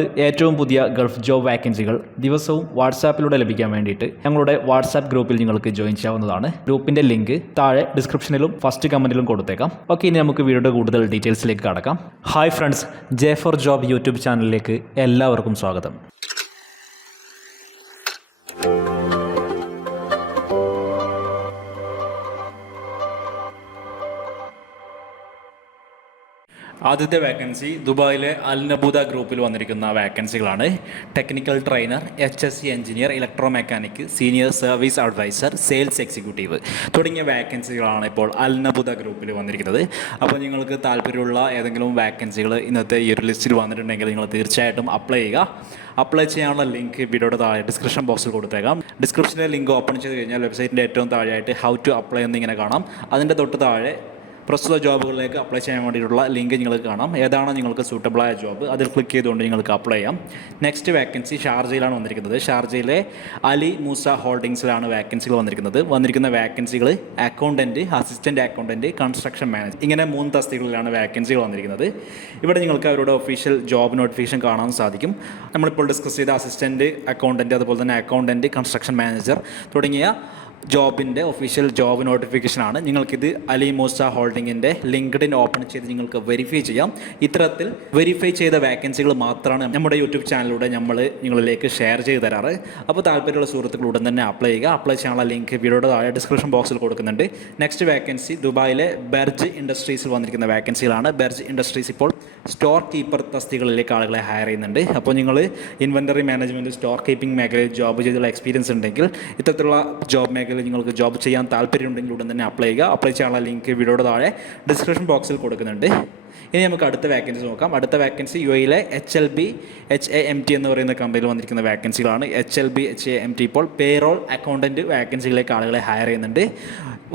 ഏറ്റവും പുതിയ Gulf job വാക്കൻസികൾ ദിവസവും വാട്സാപ്പിലൂടെ ലഭിക്കാൻ വേണ്ടിയിട്ട് ഞങ്ങളുടെ വാട്സാപ്പ് ഗ്രൂപ്പിൽ നിങ്ങൾക്ക് ജോയിൻ ചെയ്യാവുന്നതാണ്. ഗ്രൂപ്പിന്റെ ലിങ്ക് താഴെ ഡിസ്ക്രിപ്ഷനിലും ഫസ്റ്റ് കമന്റിലും കൊടുത്തേക്കാം. ഓക്കെ ഇനി നമുക്ക് വീഡിയോയുടെ കൂടുതൽ ഡീറ്റെയിൽസിലേക്ക് കടക്കാം. Hi friends J four job YouTube ചാനലിലേക്ക് എല്ലാവർക്കും സ്വാഗതം. ആദ്യത്തെ വേക്കൻസി ദുബായിലെ അൽനബൂദ ഗ്രൂപ്പിൽ വന്നിരിക്കുന്ന വേക്കൻസികളാണ് technical trainer H S C engineer electro mechanic senior service advisor sales executive തുടങ്ങിയ വേക്കൻസികളാണ് ഇപ്പോൾ അൽനബൂദ ഗ്രൂപ്പിൽ വന്നിരിക്കുന്നത്. അപ്പോൾ നിങ്ങൾക്ക് താല്പര്യമുള്ള ഏതെങ്കിലും വേക്കൻസികൾ ഇന്നത്തെ ഈ ഒരു ലിസ്റ്റിൽ വന്നിട്ടുണ്ടെങ്കിൽ നിങ്ങൾ തീർച്ചയായിട്ടും അപ്ലൈ ചെയ്യുക. അപ്ലൈ ചെയ്യാനുള്ള ലിങ്ക് വീഡിയോയുടെ താഴെ ഡിസ്ക്രിപ്ഷൻ ബോക്സിൽ കൊടുത്തേക്കാം. ഡിസ്ക്രിപ്ഷനിലെ ലിങ്ക് ഓപ്പൺ ചെയ്ത് കഴിഞ്ഞാൽ വെബ്സൈറ്റിന്റെ ഏറ്റവും താഴെയായിട്ട് ഹൗ ടു അപ്ലൈ എന്നിങ്ങനെ കാണാം. അതിന്റെ തൊട്ട് താഴെ പ്രസ്തുത ജോബുകളിലേക്ക് അപ്ലൈ ചെയ്യാൻ വേണ്ടിയിട്ടുള്ള ലിങ്ക് നിങ്ങൾക്ക് കാണാം. ഏതാണ് നിങ്ങൾക്ക് സൂട്ടബിളായ ജോബ് അതിൽ ക്ലിക്ക് ചെയ്തുകൊണ്ട് നിങ്ങൾക്ക് അപ്ലൈ ചെയ്യാം. നെക്സ്റ്റ് വാക്കൻസി ഷാർജയിലാണ് വന്നിരിക്കുന്നത്. ഷാർജയിലെ അലി മൂസ ഹോൾഡിങ്സിലാണ് വാക്കൻസികൾ വന്നിരിക്കുന്നത്. വന്നിരിക്കുന്ന വാക്കൻസികൾ accountant assistant accountant construction manager ഇങ്ങനെ മൂന്ന് തസ്തികളിലാണ് വാക്കൻസികൾ വന്നിരിക്കുന്നത്. ഇവിടെ നിങ്ങൾക്ക് അവരുടെ ഒഫീഷ്യൽ ജോബ് നോട്ടിഫിക്കേഷൻ കാണാൻ സാധിക്കും. നമ്മളിപ്പോൾ ഡിസ്കസ് ചെയ്ത അസിസ്റ്റന്റ് അക്കൗണ്ടന്റ് അതുപോലെ തന്നെ അക്കൗണ്ടന്റ് കൺസ്ട്രക്ഷൻ മാനേജർ തുടങ്ങിയ ജോബിന്റെ ഒഫീഷ്യൽ ജോബ് നോട്ടിഫിക്കേഷനാണ് നിങ്ങൾക്കിത് അലി മൂസ ഹോൾഡിങ്ങിന്റെ ലിങ്ക്ഡിൻ ഓപ്പൺ ചെയ്ത് നിങ്ങൾക്ക് വെരിഫൈ ചെയ്യാം. ഇത്തരത്തിൽ വെരിഫൈ ചെയ്ത വേക്കൻസികൾ മാത്രമാണ് നമ്മുടെ യൂട്യൂബ് ചാനലിലൂടെ നമ്മൾ നിങ്ങളിലേക്ക് ഷെയർ ചെയ്ത് തരാറ്. അപ്പോൾ താല്പര്യമുള്ള സുഹൃത്തുക്കൾ ഉടൻ തന്നെ അപ്ലൈ ചെയ്യുക. അപ്ലൈ ചെയ്യാനുള്ള ലിങ്ക് വീഡിയോയുടെ താഴെ ഡിസ്ക്രിപ്ഷൻ ബോക്സിൽ കൊടുക്കുന്നുണ്ട്. നെക്സ്റ്റ് വേക്കൻസി ദുബായിലെ ബെർജ് ഇൻഡസ്ട്രീസിൽ വന്നിരിക്കുന്ന വേക്കൻസികളാണ് ബെർജ് ഇൻഡസ്ട്രീസ് ഇപ്പോൾ സ്റ്റോർ കീപ്പർ തസ്തികളിലേക്ക് ആളുകളെ ഹയർ ചെയ്യുന്നുണ്ട്. അപ്പോൾ നിങ്ങൾ ഇൻവെന്ററി മാനേജ്മെന്റ് സ്റ്റോർ കീപ്പിംഗ് മേഖലയിൽ ജോബ് ചെയ്തുള്ള എക്സ്പീരിയൻസ് ഉണ്ടെങ്കിൽ ഇത്തരത്തിലുള്ള ജോബ് മേഖലയിൽ നിങ്ങൾക്ക് ജോബ് ചെയ്യാൻ താല്പര്യമുണ്ടെങ്കിൽ ഉടൻ തന്നെ അപ്ലൈ ചെയ്യുക. അപ്ലൈ ചെയ്യാനുള്ള ലിങ്ക് വീഡിയോയുടെ താഴെ ഡിസ്ക്രിപ്ഷൻ ബോക്സിൽ കൊടുക്കുന്നുണ്ട്. ഇനി നമുക്ക് അടുത്ത വാക്കൻസി നോക്കാം. അടുത്ത വാക്കൻസി യു എയിലെ H L B H A M T എന്ന് പറയുന്ന കമ്പനിയിൽ വന്നിരിക്കുന്ന വാക്കൻസികളാണ് H L B H A M T ഇപ്പോൾ പേറോൾ അക്കൗണ്ടന്റ് വേക്കൻസികളിലേക്ക് ആളുകളെ ഹയർ ചെയ്യുന്നുണ്ട്.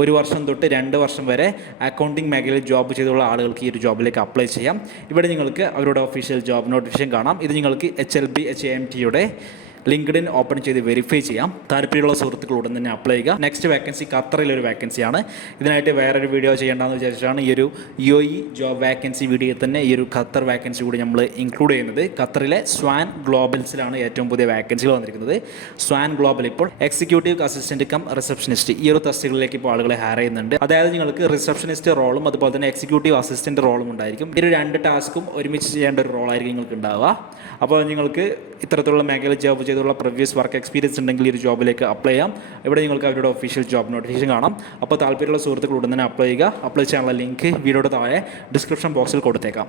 ഒരു വർഷം തൊട്ട് രണ്ട് വർഷം വരെ അക്കൗണ്ടിങ് മേഖലയിൽ ജോബ് ചെയ്തുള്ള ആളുകൾക്ക് ഈ ഒരു ജോബിലേക്ക് അപ്ലൈ ചെയ്യാം. ഇവിടെ നിങ്ങൾക്ക് അവരുടെ ഒഫീഷ്യൽ ജോബ് നോട്ടിഫിക്കേഷൻ കാണാം. ഇത് നിങ്ങൾക്ക് H L B H A M ടിയുടെ ലിങ്ക്ഡിൻ ഓപ്പൺ ചെയ്ത് വെരിഫൈ ചെയ്യാം. താല്പര്യമുള്ള സുഹൃത്തുക്കൾ ഉടൻ തന്നെ അപ്ലൈ ചെയ്യുക. നെക്സ്റ്റ് വേക്കൻസി ഖത്തറിലൊരു വേക്കൻസിയാണ് ഇതിനായിട്ട് വേറൊരു വീഡിയോ ചെയ്യേണ്ടതെന്ന് വിചാരിച്ചിട്ടാണ് ഈ ഒരു U E job vacancy video തന്നെ ഈ ഒരു ഖത്തർ വേക്കൻസി കൂടി നമ്മൾ ഇൻക്ലൂഡ് ചെയ്യുന്നത്. ഖത്തറിലെ സ്വാൻ ഗ്ലോബൽസിലാണ് ഏറ്റവും പുതിയ വേക്കൻസികൾ വന്നിരിക്കുന്നത്. സ്വാൻ ഗ്ലോബൽ ഇപ്പോൾ എക്സിക്യൂട്ടീവ് അസിസ്റ്റന്റ് കം റിസപ്ഷനിസ്റ്റ് ഈ ഒരു തസ്തികളിലേക്ക് ഇപ്പോൾ ആളുകളെ ഹയർ ചെയ്യുന്നുണ്ട്. അതായത് നിങ്ങൾക്ക് റിസപ്ഷനിസ്റ്റ് റോളും അതുപോലെ തന്നെ എക്സിക്യൂട്ടീവ് അസിസ്റ്റന്റ് റോളും ഉണ്ടായിരിക്കും. ഈ രണ്ട് ടാസ്കും ഒരുമിച്ച് ചെയ്യേണ്ട ഒരു റോളായിരിക്കും നിങ്ങൾക്ക് ഉണ്ടാവുക. അപ്പോൾ നിങ്ങൾക്ക് ഇത്തരത്തിലുള്ള മേഖല ജോബ് ചെയ്തുള്ള പ്രീവിയസ് വർക്ക് എക്സ്പീരിയൻസ് ഉണ്ടെങ്കിൽ ഈ ഒരു ജോബിലേക്ക് അപ്ലൈ ചെയ്യാം. ഇവിടെ നിങ്ങൾക്ക് അവരുടെ ഒഫീഷ്യൽ ജോബ് നോട്ടിഫിക്കേഷൻ കാണാം. അപ്പോൾ താല്പര്യമുള്ള സുഹൃത്തുക്കൾ ഉടൻ തന്നെ അപ്ലൈ ചെയ്യുക. അപ്ലൈ ചെയ്യാനുള്ള ലിങ്ക് വീഡിയോയുടെ താഴെ ഡിസ്ക്രിപ്ഷൻ ബോക്സിൽ കൊടുത്തേക്കാം.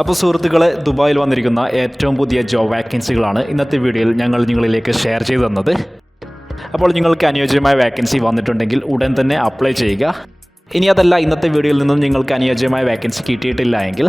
അപ്പോൾ സുഹൃത്തുക്കളെ ദുബായിൽ വന്നിരിക്കുന്ന ഏറ്റവും പുതിയ ജോബ് വാക്കൻസികളാണ് ഇന്നത്തെ വീഡിയോയിൽ ഞങ്ങൾ നിങ്ങളിലേക്ക് ഷെയർ ചെയ്തു തന്നത്. അപ്പോൾ നിങ്ങൾക്ക് അനുയോജ്യമായ വാക്കൻസി വന്നിട്ടുണ്ടെങ്കിൽ ഉടൻ തന്നെ അപ്ലൈ ചെയ്യുക. ഇനി അതല്ല ഇന്നത്തെ വീഡിയോയിൽ നിന്നും നിങ്ങൾക്ക് അനുയോജ്യമായ വാക്കൻസി കിട്ടിയിട്ടില്ല എങ്കിൽ